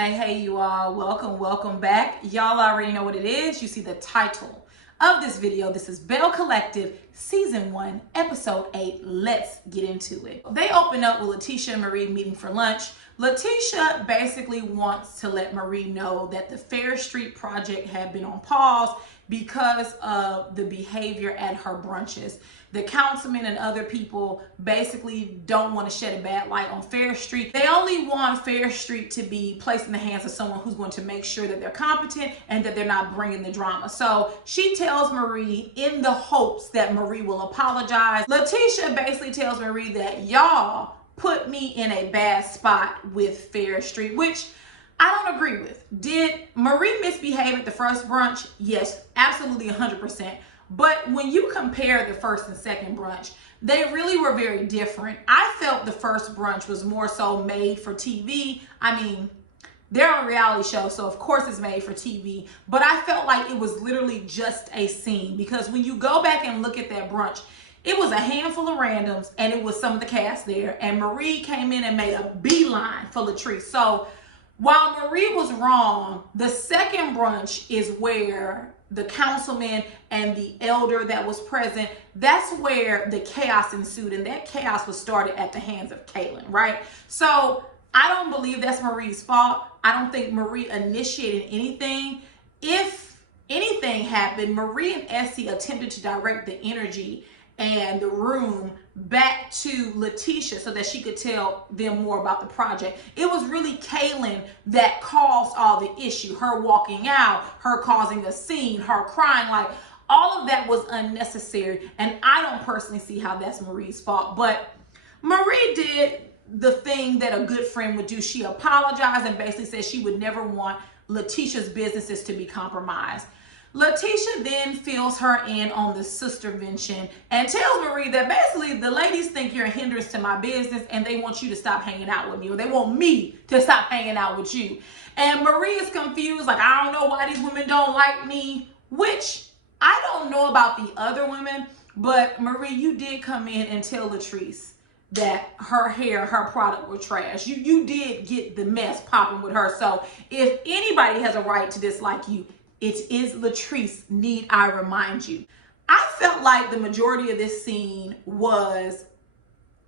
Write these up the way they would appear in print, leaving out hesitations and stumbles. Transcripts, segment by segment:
Hey, you all. Welcome back. Y'all already know what it is. You see the title of this video. This is Belle Collective, Season 1, Episode 8. Let's get into it. They open up with Letitia and Marie meeting for lunch. Letitia basically wants to let Marie know that the Fair Street project had been on pause because of the behavior at her brunches. The councilmen and other people basically don't want to shed a bad light on Fair Street. They only want Fair Street to be placed in the hands of someone who's going to make sure that they're competent and that they're not bringing the drama. So she tells Marie in the hopes that Marie will apologize. Letitia basically tells Marie that y'all put me in a bad spot with Fair Street, which I don't agree with. Did Marie misbehave at the first brunch? Yes, absolutely 100%. But when you compare the first and second brunch, they really were very different. I felt the first brunch was more so made for TV. I mean, they're on a reality show, so of course it's made for TV. But I felt like it was literally just a scene, because when you go back and look at that brunch, it was a handful of randoms and it was some of the cast there. And Marie came in and made a beeline for Latrice. So while Marie was wrong, the second brunch is where the councilman and the elder that was present, that's where the chaos ensued. And that chaos was started at the hands of Caitlin, right? So I don't believe that's Marie's fault. I don't think Marie initiated anything. If anything happened, Marie and Essie attempted to direct the energy and the room back to Letitia so that she could tell them more about the project. It was really Caitlin that caused all the issue. Her walking out, her causing a scene, her crying, like all of that was unnecessary. And I don't personally see how that's Marie's fault. But Marie did the thing that a good friend would do. She apologized and basically said she would never want Letitia's businesses to be compromised. Letitia then fills her in on the sistervention and tells Marie that basically the ladies think you're a hindrance to my business and they want you to stop hanging out with me, or they want me to stop hanging out with you. And Marie is confused, like, I don't know why these women don't like me, which I don't know about the other women, but Marie, you did come in and tell Latrice that her hair, her product were trash. You did get the mess popping with her. So if anybody has a right to dislike you, it is Latrice, need I remind you. I felt like the majority of this scene was,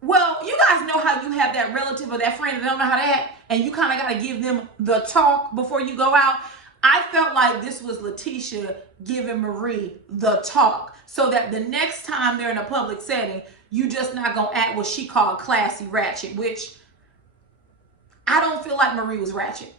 well, you guys know how you have that relative or that friend that don't know how to act, and you kind of got to give them the talk before you go out. I felt like this was Letitia giving Marie the talk so that the next time they're in a public setting, you just not going to act what she called classy ratchet, which I don't feel like Marie was ratchet.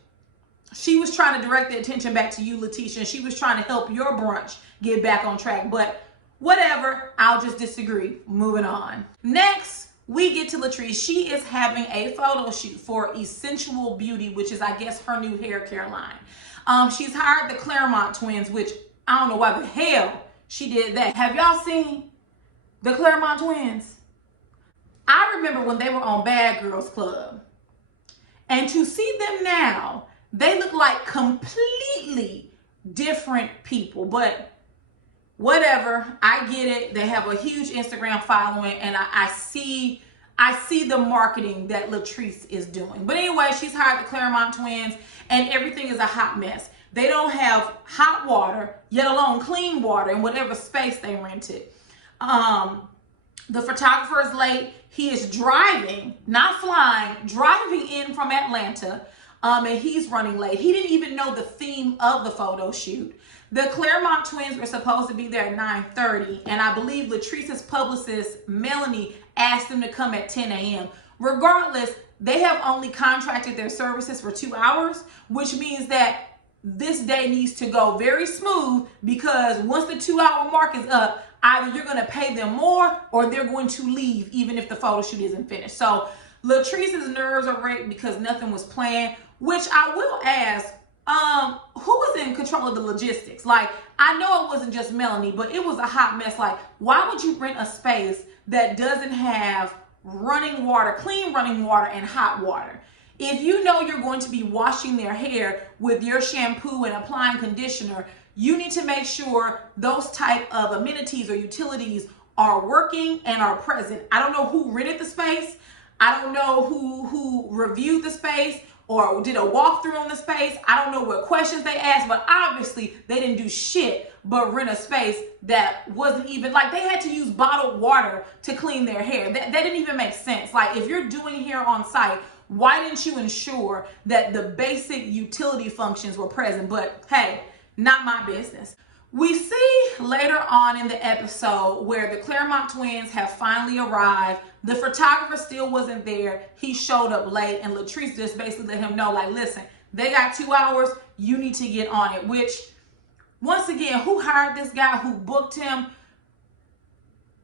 She was trying to direct the attention back to you, Letitia, and she was trying to help your brunch get back on track. But whatever, I'll just disagree. Moving on. Next, we get to Latrice. She is having a photo shoot for Essential Beauty, which is, I guess, her new hair care line. She's hired the Claremont twins, which I don't know why the hell she did that. Have y'all seen the Claremont twins? I remember when they were on Bad Girls Club. And to see them now, they look like completely different people, but whatever. I get it. They have a huge Instagram following, and I see the marketing that Latrice is doing. But anyway, she's hired the Claremont twins, and everything is a hot mess. They don't have hot water, yet alone clean water in whatever space they rented. The photographer is late. He is driving, not flying, driving in from Atlanta. And he's running late. He didn't even know the theme of the photo shoot. The Claremont twins were supposed to be there at 9:30, and I believe Latrice's publicist, Melanie, asked them to come at 10 a.m. Regardless, they have only contracted their services for 2 hours, which means that this day needs to go very smooth, because once the 2-hour mark is up, either you're going to pay them more or they're going to leave even if the photo shoot isn't finished. So Latrice's nerves are raked because nothing was planned. Which I will ask, who was in control of the logistics? Like, I know it wasn't just Melanie, but it was a hot mess. Like, why would you rent a space that doesn't have running water, clean running water, and hot water? If you know you're going to be washing their hair with your shampoo and applying conditioner, you need to make sure those type of amenities or utilities are working and are present. I don't know who rented the space. I don't know who reviewed the space, or did a walkthrough on the space. I don't know what questions they asked, but obviously they didn't do shit but rent a space that wasn't even, like, they had to use bottled water to clean their hair. That didn't even make sense. Like, if you're doing hair on site, why didn't you ensure that the basic utility functions were present? But hey, not my business. We see later on in the episode where the Claremont twins have finally arrived. The photographer still wasn't there. He showed up late, and Latrice just basically let him know, like, listen, they got 2 hours. You need to get on it. Which, once again, who hired this guy? Who booked him?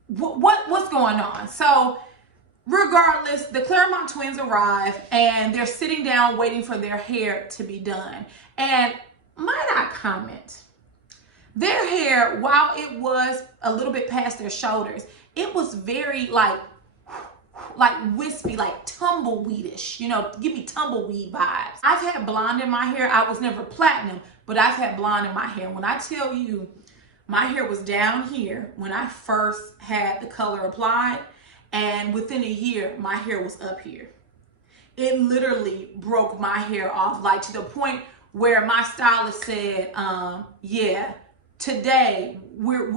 What's going on? So, regardless, the Claremont twins arrive, and they're sitting down waiting for their hair to be done. And might I comment, their hair, while it was a little bit past their shoulders, it was very like wispy, like tumbleweedish, you know, give me tumbleweed vibes. I've had blonde in my hair. I was never platinum, but I've had blonde in my hair. When I tell you, my hair was down here when I first had the color applied, and within a year, my hair was up here. It literally broke my hair off, like to the point where my stylist said, yeah, today we're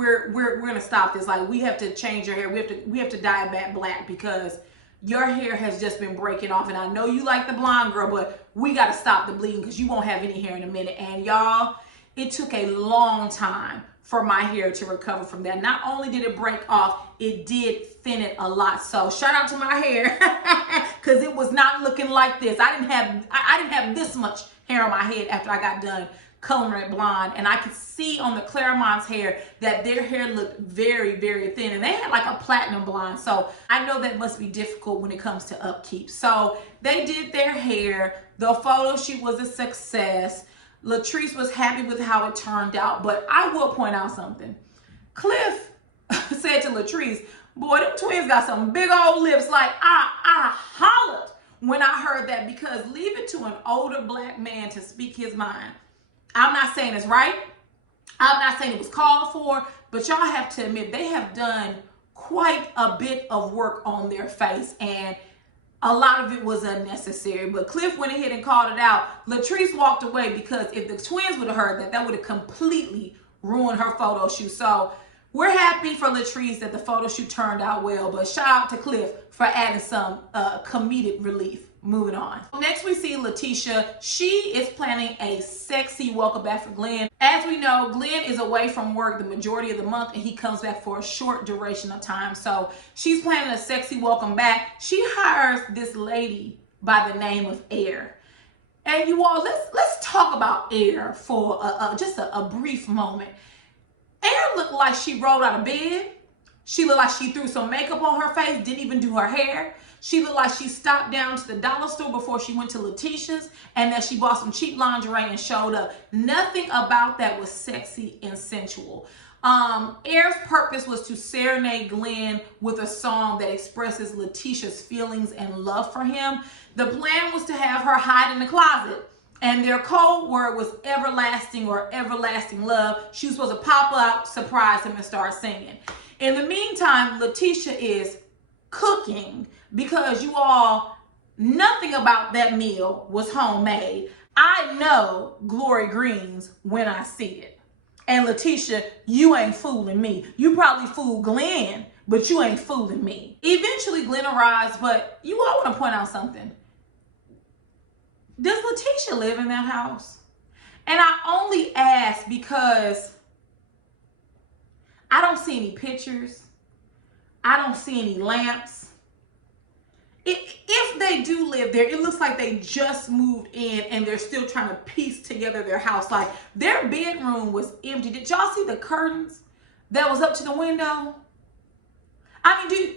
gonna stop this. Like, we have to change your hair. We have to dye it back black because your hair has just been breaking off. And I know you like the blonde girl, but we gotta stop the bleeding because you won't have any hair in a minute. And y'all, it took a long time for my hair to recover from that. Not only did it break off, it did thin it a lot. So shout out to my hair because it was not looking like this. I didn't have this much hair on my head after I got done coloring it blonde, and I could see on the Claremont's hair that their hair looked very, very thin, and they had like a platinum blonde. So I know that must be difficult when it comes to upkeep. So they did their hair. The photo shoot was a success. Latrice was happy with how it turned out, but I will point out something. Cliff said to Latrice, boy, them twins got some big old lips. Like, I hollered when I heard that, because leave it to an older black man to speak his mind. I'm not saying it's right. I'm not saying it was called for, but y'all have to admit they have done quite a bit of work on their face, and a lot of it was unnecessary. But Cliff went ahead and called it out. Latrice walked away because if the twins would have heard that, that would have completely ruined her photo shoot. So we're happy for Latrice that the photo shoot turned out well, but shout out to Cliff for adding some comedic relief. Moving on. Next, we see Letitia. She is planning a sexy welcome back for Glenn. As we know, Glenn is away from work the majority of the month, and he comes back for a short duration of time. So she's planning a sexy welcome back. She hires this lady by the name of Air. And you all, let's talk about Air for just a brief moment. Air looked like she rolled out of bed. She looked like she threw some makeup on her face, didn't even do her hair. She looked like she stopped down to the dollar store before she went to Letitia's, and that she bought some cheap lingerie and showed up. Nothing about that was sexy and sensual. Air's purpose was to serenade Glenn with a song that expresses Letitia's feelings and love for him. The plan was to have her hide in the closet, and their code word was everlasting or everlasting love. She was supposed to pop up, surprise him, and start singing. In the meantime, Letitia is cooking, because you all, nothing about that meal was homemade. I know glory greens when I see it. And Letitia, you ain't fooling me. You probably fooled Glenn, but you ain't fooling me. Eventually Glenn arrives, but you all want to point out something. Does Letitia live in that house? And I only ask because I don't see any pictures. I don't see any lamps. If they do live there, it looks like they just moved in and they're still trying to piece together their house. Like, their bedroom was empty. Did y'all see the curtains that was up to the window? I mean,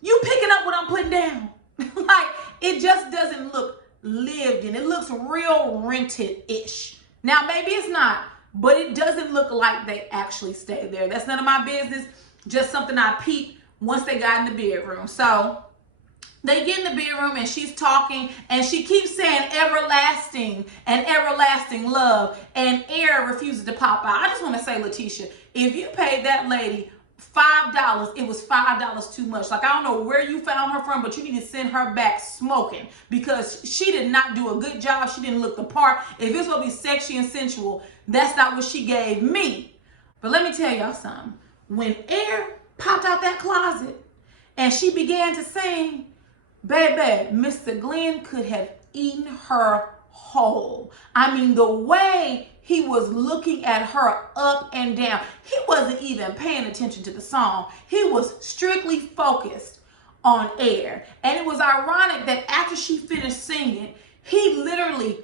you picking up what I'm putting down? Like, it just doesn't look lived in. It looks real rented-ish. Now, maybe it's not, but it doesn't look like they actually stay there. That's none of my business. Just something I peeped once they got in the bedroom. So they get in the bedroom and she's talking and she keeps saying everlasting and everlasting love, and Air refuses to pop out. I just want to say, Letitia, if you paid that lady $5. It was $5 too much. Like, I don't know where you found her from, but you need to send her back smoking, because she did not do a good job. She didn't look the part. If it's gonna be sexy and sensual, that's not what she gave me. But let me tell y'all something. When Air popped out that closet and she began to sing, baby, Mr. Glenn could have eaten her whole. I mean, the way he was looking at her up and down, he wasn't even paying attention to the song. He was strictly focused on Air. And it was ironic that after she finished singing, he literally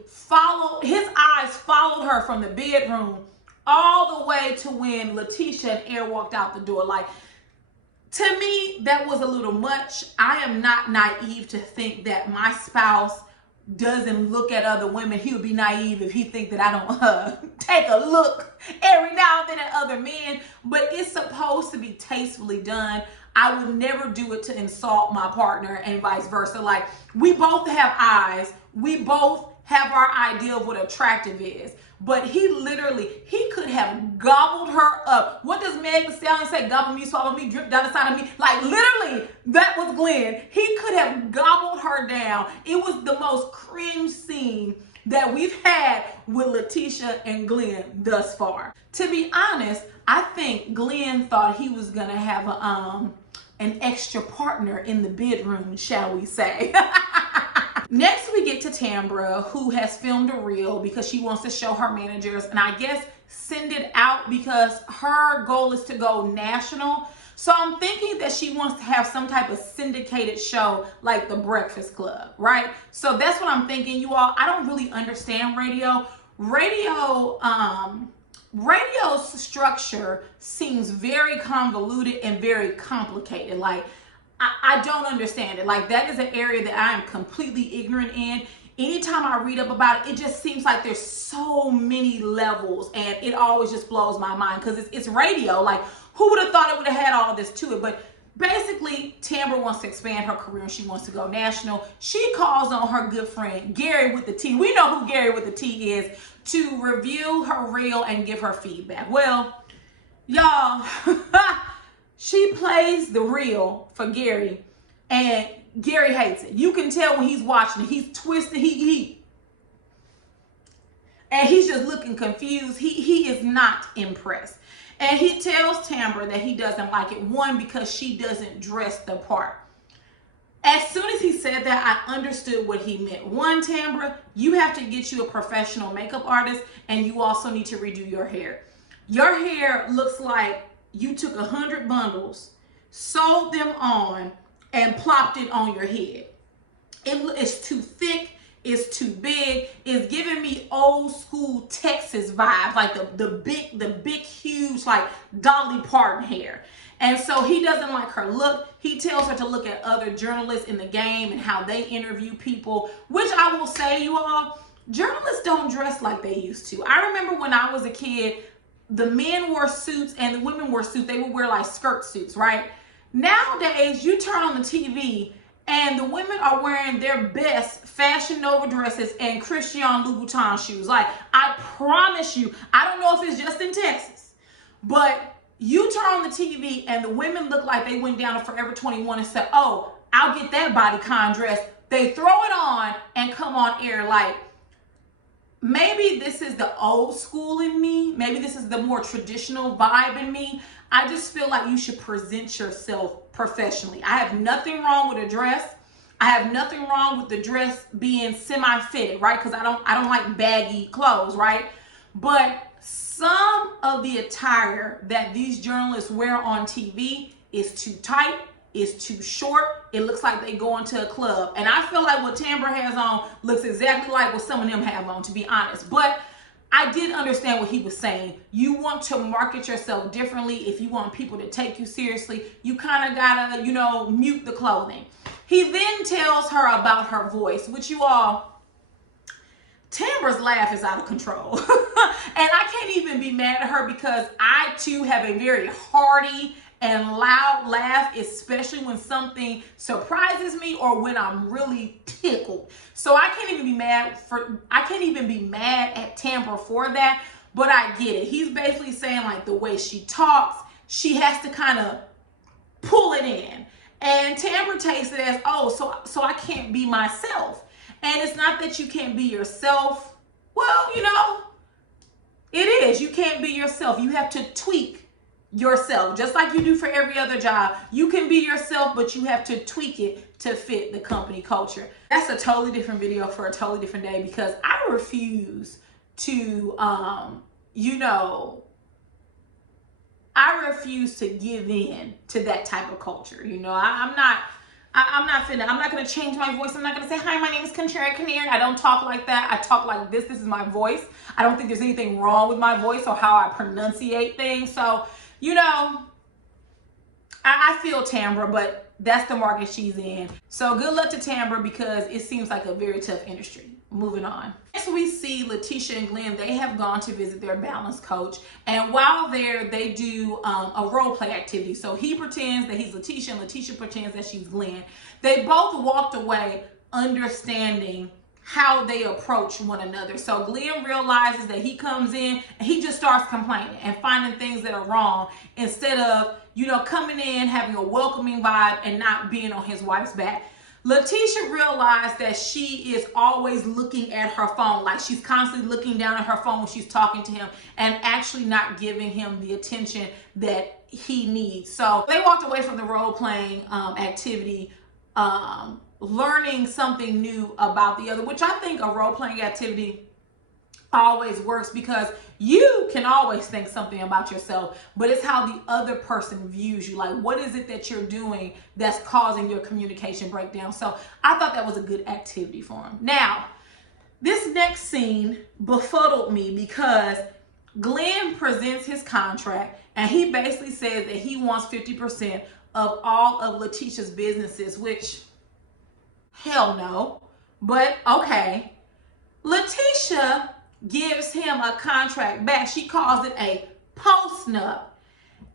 his eyes followed her from the bedroom all the way to when Letitia and Air walked out the door. Like, to me, that was a little much. I am not naive to think that my spouse doesn't look at other women. He would be naive if he think that I don't take a look every now and then at other men. But it's supposed to be tastefully done. I would never do it to insult my partner, and vice versa. Like, we both have eyes. We both have our idea of what attractive is. But he could have gobbled her up. What does Meg Thee Stallion say? Gobble me, swallow me, drip down the side of me. Like, literally, that was Glenn. He could have gobbled her down. It was the most cringe scene that we've had with Letitia and Glenn thus far. To be honest, I think Glenn thought he was gonna have an extra partner in the bedroom, shall we say. Next, we get to Tambra, who has filmed a reel because she wants to show her managers, and I guess send it out because her goal is to go national. So I'm thinking that she wants to have some type of syndicated show like The Breakfast Club, right? So that's what I'm thinking, you all. I don't really understand radio. Radio's structure seems very convoluted and very complicated. Like, I don't understand it. Like, that is an area that I am completely ignorant in. Anytime I read up about it, it just seems like there's so many levels, and it always just blows my mind because it's radio. Like, who would have thought it would have had all of this to it? But basically, Tambra wants to expand her career and she wants to go national. She calls on her good friend, Gary with the T. We know who Gary with the T is, to review her reel and give her feedback. Well, y'all, she plays the reel for Gary, and Gary hates it. You can tell when he's watching it. He's twisted. And he's just looking confused. He is not impressed. And he tells Tambra that he doesn't like it. One, because she doesn't dress the part. As soon as he said that, I understood what he meant. One, Tambra, you have to get you a professional makeup artist, and you also need to redo your hair. Your hair looks like you took 100 bundles, sewed them on, and plopped it on your head. It's too thick. It's too big. It's giving me old school Texas vibes, like the big, huge, like Dolly Parton hair. And so he doesn't like her look. He tells her to look at other journalists in the game and how they interview people, which I will say, you all, journalists don't dress like they used to. I remember when I was a kid, the men wore suits and the women wore suits. They would wear like skirt suits, right? Nowadays, you turn on the TV and the women are wearing their best Fashion Nova dresses and Christian Louboutin shoes. Like, I promise you, I don't know if it's just in Texas, but you turn on the TV and the women look like they went down to Forever 21 and said, oh, I'll get that bodycon dress. They throw it on and come on air. Like, maybe this is the old school in me. Maybe this is the more traditional vibe in me. I just feel like you should present yourself professionally. I have nothing wrong with a dress. I have nothing wrong with the dress being semi-fitted, right? Because I don't like baggy clothes, right? But some of the attire that these journalists wear on TV is too tight, is too short. It looks like they go into a club. And I feel like what Tambra has on looks exactly like what some of them have on, to be honest. But I did understand what he was saying. You want to market yourself differently. If you want people to take you seriously, you kind of gotta, mute the clothing. He then tells her about her voice, which you all, Tambra's laugh is out of control. And I can't even be mad at her because I too have a very hearty and loud laugh, especially when something surprises me or when I'm really tickled. So I can't even be mad at Tambra for that, but I get it. He's basically saying like the way she talks, she has to kind of pull it in. And Tambra takes it as, oh, so I can't be myself. And it's not that you can't be yourself. Well, you know, it is. You can't be yourself. You have to tweak yourself, just like you do for every other job. You can be yourself, but you have to tweak it to fit the company culture. That's a totally different video for a totally different day, because I refuse to, I refuse to give in to that type of culture. You know, I'm not going to change my voice. I'm not going to say, hi, my name is Conchera Canary. I don't talk like that. I talk like this. This is my voice. I don't think there's anything wrong with my voice or how I pronunciate things. So, you know, I feel Tambra, but that's the market she's in. So good luck to Tambra, because it seems like a very tough industry. Moving on. Next we see Letitia and Glenn. They have gone to visit their balance coach. And while there, they do a role play activity. So he pretends that he's Letitia and Letitia pretends that she's Glenn. They both walked away understanding how they approach one another. So Glenn realizes that he comes in and he just starts complaining and finding things that are wrong, instead of, you know, coming in, having a welcoming vibe and not being on his wife's back. Letitia realized that she is always looking at her phone, like she's constantly looking down at her phone when she's talking to him, and actually not giving him the attention that he needs. So they walked away from the role-playing activity, learning something new about the other, which I think a role-playing activity always works, because you can always think something about yourself, but it's how the other person views you. Like, what is it that you're doing that's causing your communication breakdown? So I thought that was a good activity for him. Now, this next scene befuddled me, because Glenn presents his contract and he basically says that he wants 50% of all of Letitia's businesses, which, hell no, but okay. Letitia gives him a contract back. She calls it a post-nup.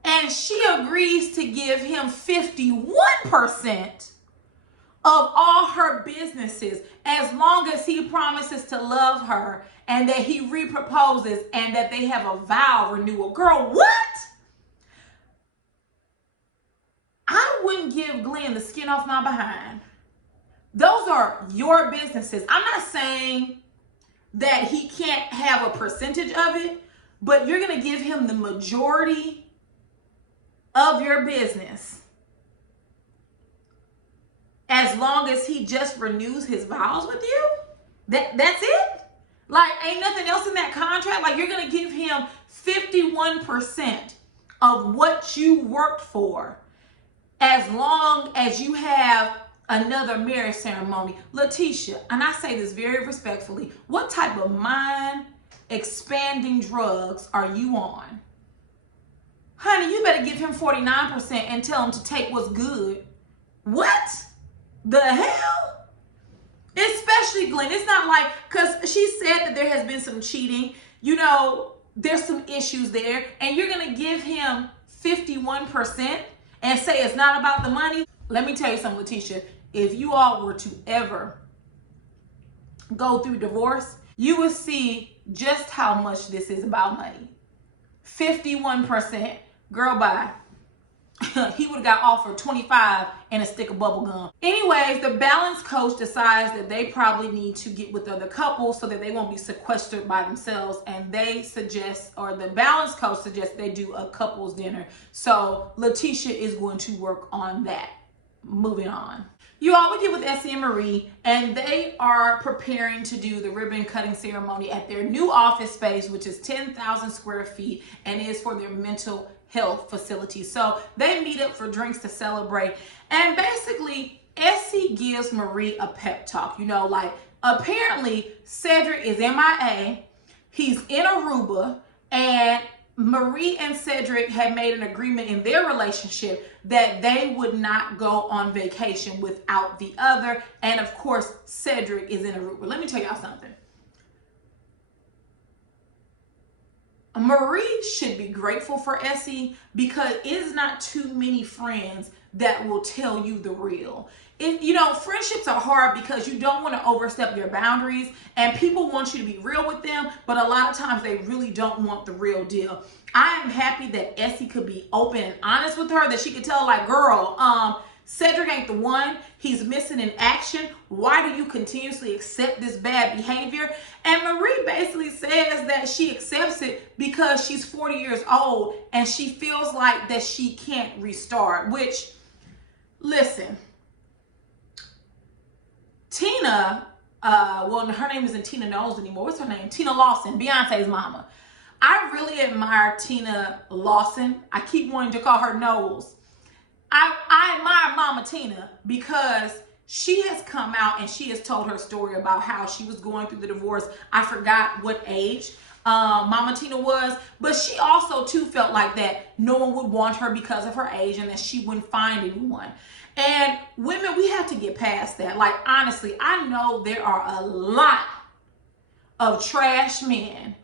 And she agrees to give him 51% of all her businesses, as long as he promises to love her and that he reproposes and that they have a vow renewal. Girl, what? I wouldn't give Glenn the skin off my behind. Those are your businesses. I'm not saying that he can't have a percentage of it, but you're going to give him the majority of your business as long as he just renews his vows with you. That's it? Like, ain't nothing else in that contract? Like, you're going to give him 51% of what you worked for as long as you have another marriage ceremony. Letitia, and I say this very respectfully, what type of mind expanding drugs are you on? Honey, you better give him 49% and tell him to take what's good. What the hell? Especially Glenn. It's not like, because she said that there has been some cheating, you know, there's some issues there, and you're going to give him 51% and say it's not about the money. Let me tell you something, Letitia. If you all were to ever go through divorce, you will see just how much this is about money. 51%. Girl, bye. He would have got offered 25 and a stick of bubble gum. Anyways, the balance coach decides that they probably need to get with other couples so that they won't be sequestered by themselves. And they suggest, or the balance coach suggests, they do a couples dinner. So Letitia is going to work on that. Moving on. You all would get with Essie and Marie, and they are preparing to do the ribbon cutting ceremony at their new office space, which is 10,000 square feet and is for their mental health facility. So they meet up for drinks to celebrate. And basically, Essie gives Marie a pep talk. You know, like, apparently Cedric is MIA. He's in Aruba, and Marie and Cedric had made an agreement in their relationship that they would not go on vacation without the other. And of course, Cedric is in Aruba. Let me tell y'all something. Marie should be grateful for Essie, because it is not too many friends that will tell you the real. Friendships are hard because you don't want to overstep your boundaries, and people want you to be real with them, but a lot of times they really don't want the real deal. I am happy that Essie could be open and honest with her, that she could tell, like, girl, Cedric ain't the one. He's missing in action. Why do you continuously accept this bad behavior? And Marie basically says that she accepts it because she's 40 years old and she feels like that she can't restart, which, listen, Tina, well, her name isn't Tina Knowles anymore. What's her name? Tina Lawson, Beyonce's mama. I really admire Tina Lawson. I keep wanting to call her Knowles. I admire Mama Tina because she has come out and she has told her story about how she was going through the divorce. I forgot what age Mama Tina was, but she also too felt like that no one would want her because of her age and that she wouldn't find anyone. And women, we have to get past that. Like, honestly, I know there are a lot of trash men,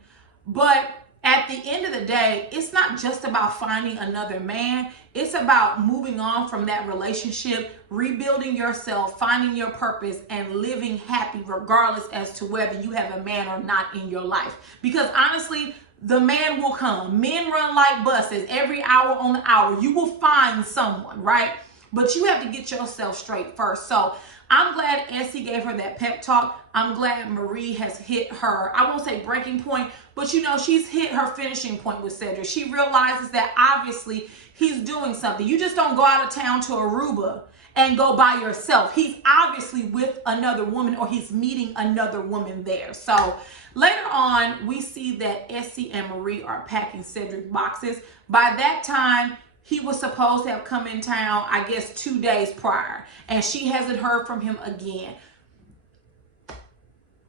but at the end of the day, it's not just about finding another man. It's about moving on from that relationship, rebuilding yourself, finding your purpose, and living happy regardless as to whether you have a man or not in your life. Because honestly, the man will come. Men run like buses every hour on the hour. You will find someone, right? But you have to get yourself straight first. So I'm glad Essie gave her that pep talk. I'm glad Marie has hit her, I won't say breaking point, but she's hit her finishing point with Cedric. She realizes that obviously he's doing something. You just don't go out of town to Aruba and go by yourself. He's obviously with another woman, or he's meeting another woman there. So later on, we see that Essie and Marie are packing Cedric boxes. By that time, he was supposed to have come in town, I guess, 2 days prior, and she hasn't heard from him again.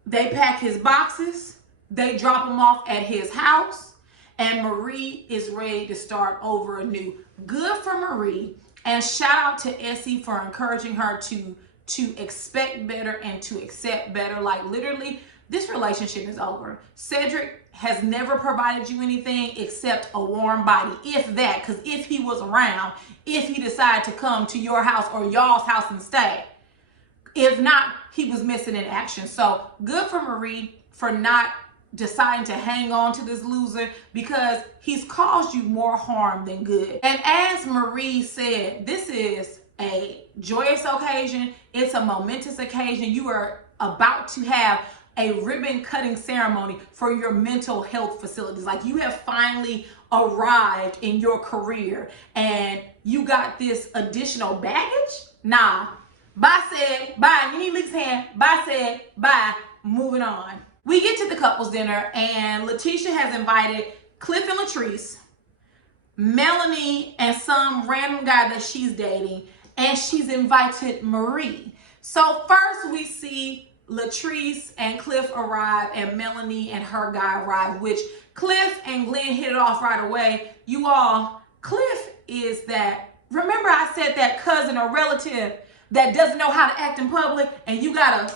They pack his boxes, they drop him off at his house, and Marie is ready to start over anew. Good for Marie, and shout out to Essie for encouraging her to expect better and to accept better. Like, literally, this relationship is over. Cedric has never provided you anything except a warm body, if that, because if he was around, if he decided to come to your house or y'all's house and stay, if not, he was missing in action. So good for Marie for not deciding to hang on to this loser, because he's caused you more harm than good. And as Marie said, this is a joyous occasion. It's a momentous occasion. You are about to have a ribbon cutting ceremony for your mental health facilities. Like, you have finally arrived in your career and you got this additional baggage. Nah, bye said, bye. You need Lee's hand. Bye said, bye. Moving on. We get to the couples dinner and Letitia has invited Cliff and Latrice, Melanie, and some random guy that she's dating, and she's invited Marie. So first we see Latrice and Cliff arrive and Melanie and her guy arrive, which Cliff and Glenn hit it off right away. You all, Cliff is that, remember I said that cousin or relative that doesn't know how to act in public and you gotta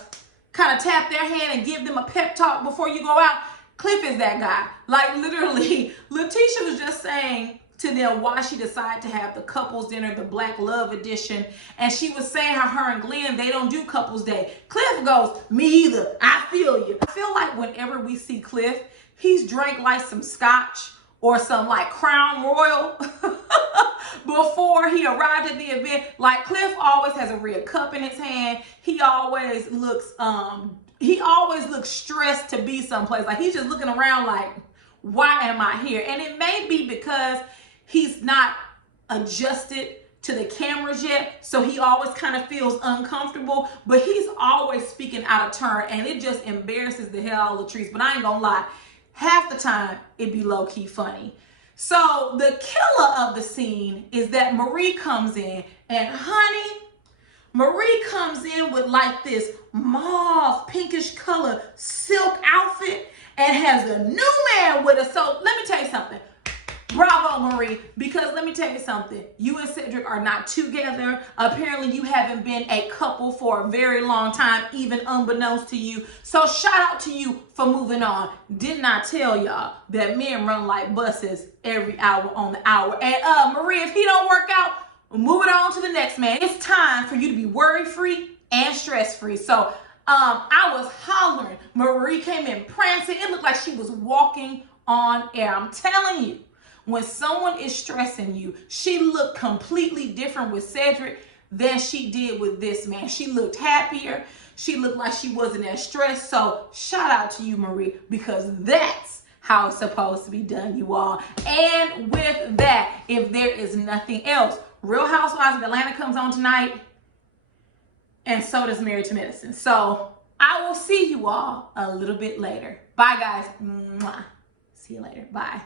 kind of tap their hand and give them a pep talk before you go out? Cliff is that guy. Like, literally, Letitia was just saying to them why she decided to have the couples dinner, the Black Love edition, and she was saying how her and Glenn, they don't do couples day. Cliff goes, me either, I feel you. I feel like whenever we see Cliff, he's drank like some scotch or some like Crown Royal before he arrived at the event. Like, Cliff always has a red cup in his hand. He always looks stressed to be someplace. Like, he's just looking around like, why am I here? And it may be because he's not adjusted to the cameras yet, so he always kind of feels uncomfortable, but he's always speaking out of turn, and it just embarrasses the hell out of Latrice. But I ain't gonna lie, half the time it be low-key funny. So the killer of the scene is that Marie comes in, and honey, Marie comes in with like this mauve pinkish color silk outfit and has a new man with her. So let me tell you something. Bravo, Marie, because let me tell you something. You and Cedric are not together. Apparently, you haven't been a couple for a very long time, even unbeknownst to you. So shout out to you for moving on. Didn't I tell y'all that men run like buses every hour on the hour? And Marie, if he don't work out, moving on to the next man. It's time for you to be worry-free and stress-free. So I was hollering. Marie came in prancing. It looked like she was walking on air. I'm telling you, when someone is stressing you, she looked completely different with Cedric than she did with this man. She looked happier. She looked like she wasn't as stressed. So shout out to you, Marie, because that's how it's supposed to be done, you all. And with that, if there is nothing else, Real Housewives of Atlanta comes on tonight, and so does Married to Medicine. So I will see you all a little bit later. Bye, guys. Mwah. See you later. Bye.